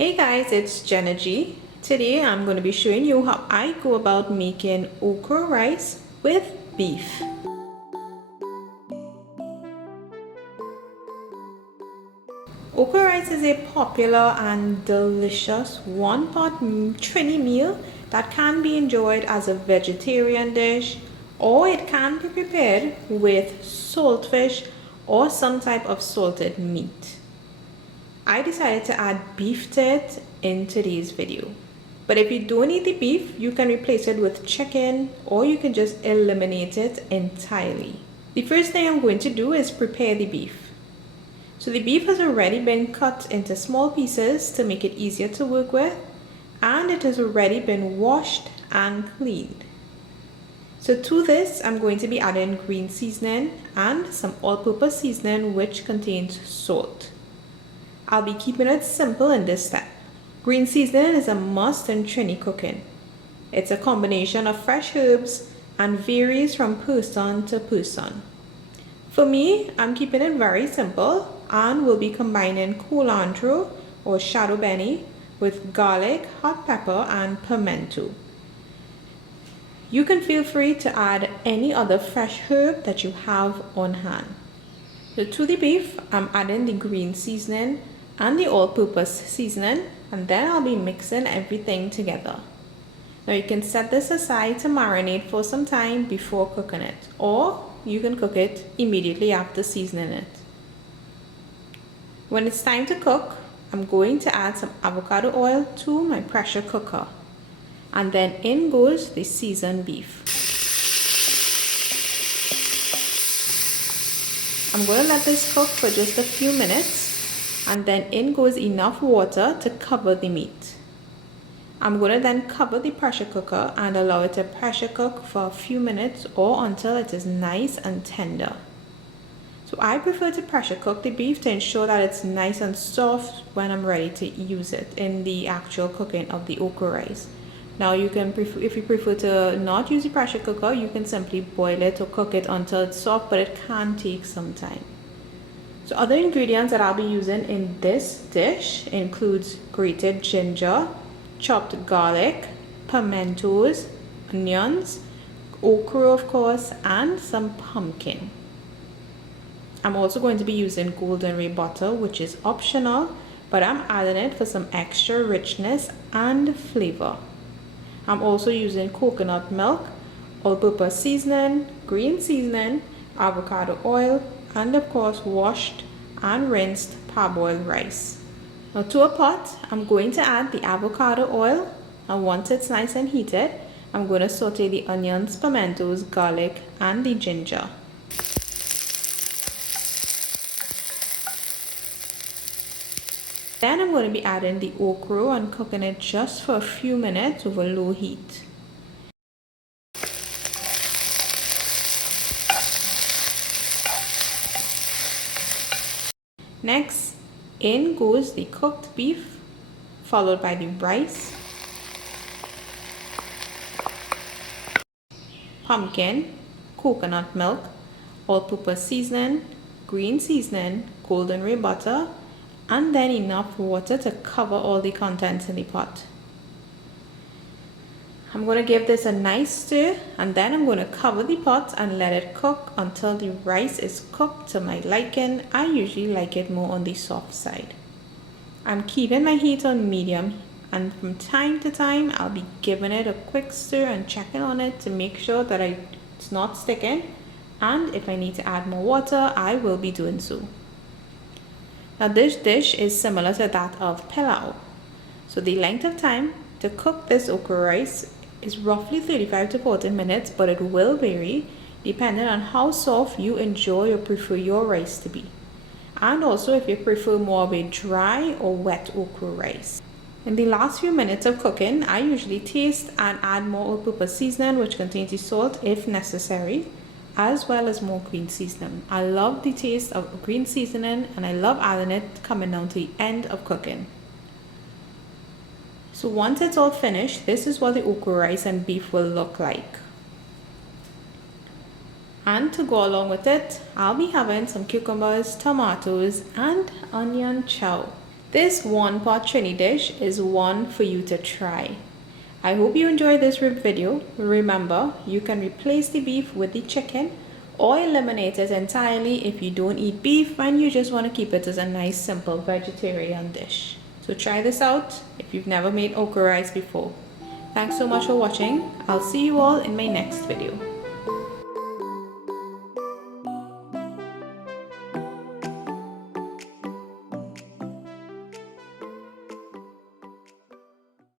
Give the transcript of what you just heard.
Hey guys, it's Jenna G. Today I'm going to be showing you how I go about making okra rice with beef. Okra rice is a popular and delicious one-pot Trini meal that can be enjoyed as a vegetarian dish, or it can be prepared with saltfish or some type of salted meat. I decided to add beef to it in today's video. But if you don't eat the beef, you can replace it with chicken, or you can just eliminate it entirely. The first thing I'm going to do is prepare the beef. So the beef has already been cut into small pieces to make it easier to work with, and it has already been washed and cleaned. So to this, I'm going to be adding green seasoning and some all-purpose seasoning which contains salt. I'll be keeping it simple in this step. Green seasoning is a must in Trini cooking. It's a combination of fresh herbs and varies from person to person. For me, I'm keeping it very simple and will be combining culantro or shadow benny with garlic, hot pepper and pimento. You can feel free to add any other fresh herb that you have on hand. So to the beef, I'm adding the green seasoning and the all-purpose seasoning, and then I'll be mixing everything together. Now you can set this aside to marinate for some time before cooking it, or you can cook it immediately after seasoning it. When it's time to cook, I'm going to add some avocado oil to my pressure cooker, and then in goes the seasoned beef. I'm going to let this cook for just a few minutes, and then in goes enough water to cover the meat. I'm going to then cover the pressure cooker and allow it to pressure cook for a few minutes or until it is nice and tender. So I prefer to pressure cook the beef to ensure that it's nice and soft when I'm ready to use it in the actual cooking of the okra rice. Now you can if you prefer to not use the pressure cooker, you can simply boil it or cook it until it's soft, but it can take some time. So other ingredients that I'll be using in this dish includes grated ginger, chopped garlic, pimentos, onions, okra of course, and some pumpkin. I'm also going to be using golden ray butter, which is optional, but I'm adding it for some extra richness and flavor. I'm also using coconut milk, all-purpose seasoning, green seasoning, avocado oil, and of course washed and rinsed parboiled rice. Now to a pot, I'm going to add the avocado oil, and once it's nice and heated, I'm going to saute the onions, pimentos, garlic, and the ginger. Then I'm going to be adding the okra and cooking it just for a few minutes over low heat. Next, in goes the cooked beef, followed by the rice, pumpkin, coconut milk, all-purpose seasoning, green seasoning, golden ray butter, and then enough water to cover all the contents in the pot. I'm going to give this a nice stir, and then I'm going to cover the pot and let it cook until the rice is cooked to my liking. I usually like it more on the soft side. I'm keeping my heat on medium, and from time to time I'll be giving it a quick stir and checking on it to make sure that it's not sticking, and if I need to add more water, I will be doing so. Now this dish is similar to that of pilau. So the length of time to cook this okra rice is roughly 35 to 40 minutes, but it will vary depending on how soft you enjoy or prefer your rice to be, and also if you prefer more of a dry or wet okra rice. In the last few minutes of cooking, I usually taste and add more all-purpose seasoning, which contains the salt if necessary, as well as more green seasoning. I love the taste of green seasoning, and I love adding it coming down to the end of cooking. So once it's all finished, this is what the okra rice and beef will look like. And to go along with it, I'll be having some cucumbers, tomatoes, and onion chow. This one pot Trini dish is one for you to try. I hope you enjoyed this video. Remember, you can replace the beef with the chicken or eliminate it entirely if you don't eat beef and you just want to keep it as a nice simple vegetarian dish. So try this out if you've never made okra rice before. Thanks so much for watching. I'll see you all in my next video.